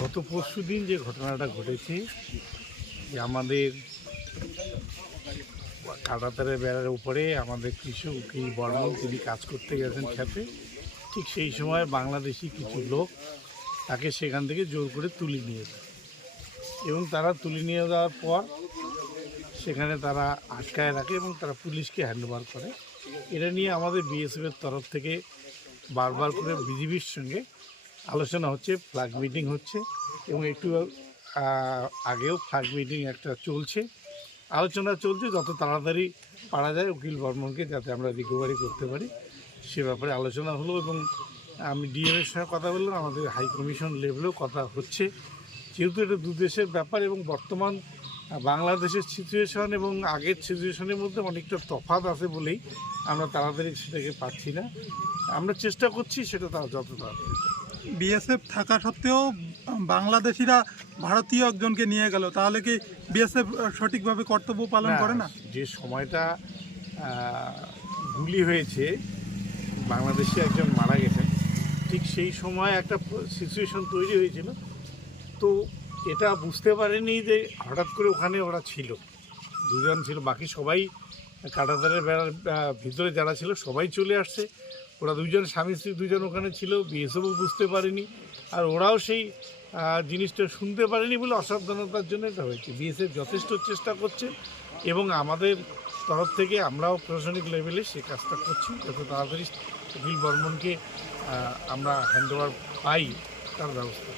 গত পরশু দিন যে ঘটনাটা ঘটেছে, যে আমাদের কাটাতারের বেড়ার উপরে আমাদের কৃষক উকিল বর্মন তিনি কাজ করতে গেছেন খেতে। ঠিক সেই সময় বাংলাদেশি কিছু লোক তাকে সেখান থেকে জোর করে তুলে নিয়ে যায়। এবং তারা তুলে নিয়ে যাওয়ার পর সেখানে তারা আটকায় রাখে এবং তারা পুলিশকে হ্যান্ডওভার করে। এটা নিয়ে আমাদের বিএসএফের তরফ থেকে বারবার করে বিজিবির সঙ্গে আলোচনা হচ্ছে ফ্ল্যাগ মিটিং হচ্ছে এবং একটু আগেও ফ্ল্যাগ মিটিং একটা চলছে। আলোচনা চলছে, যত তাড়াতাড়ি পারা যায় উকিল বর্মনকে যাতে আমরা রিকভারি করতে পারি, সে ব্যাপারে আলোচনা হলো এবং আমি ডিএমের সঙ্গে কথা বললাম, আমাদের হাই কমিশন লেভেলেও কথা হচ্ছে। যেহেতু এটা দুদেশের ব্যাপার এবং বর্তমান বাংলাদেশের সিচুয়েশন এবং আগের সিচুয়েশনের মধ্যে অনেকটা তফাৎ আছে বলেই আমরা তাড়াতাড়ি সেটাকে পাচ্ছি না। আমরা চেষ্টা করছি সেটা তারা যত তাড়াতাড়ি বিএসএফ থাকা সত্ত্বেও বাংলাদেশিরা ভারতীয় একজনকে নিয়ে গেল তাহলে কি বিএসএফ সঠিকভাবে কর্তব্য পালন করে না? যে সময়টা গুলি হয়েছে বাংলাদেশে একজন মারা গেছেন ঠিক সেই সময় একটা সিচুয়েশন তৈরি হয়েছিল। তো এটা বুঝতে পারেনি যে হঠাৎ করে ওখানে ওরা ছিল। দুজন ছিল, বাকি সবাই কাটাতারের বেড়ার ভিতরে যারা ছিল সবাই চলে আসছে। ওরা দুজন স্বামী স্ত্রী দুজন ওখানে ছিল, বিএসএফও বুঝতে পারেনি। আর ওরাও সেই জিনিসটা শুনতে পারেনি বলে অসাবধানতার জন্য এটা হয়েছে। বিএসএফ যথেষ্ট চেষ্টা করছে এবং আমাদের তরফ থেকে আমরাও প্রশাসনিক লেভেলে সে কাজটা করছি। যত তাড়াতাড়ি উকিল বর্মনকে আমরা হ্যান্ড ওভার পাই, তার ব্যবস্থা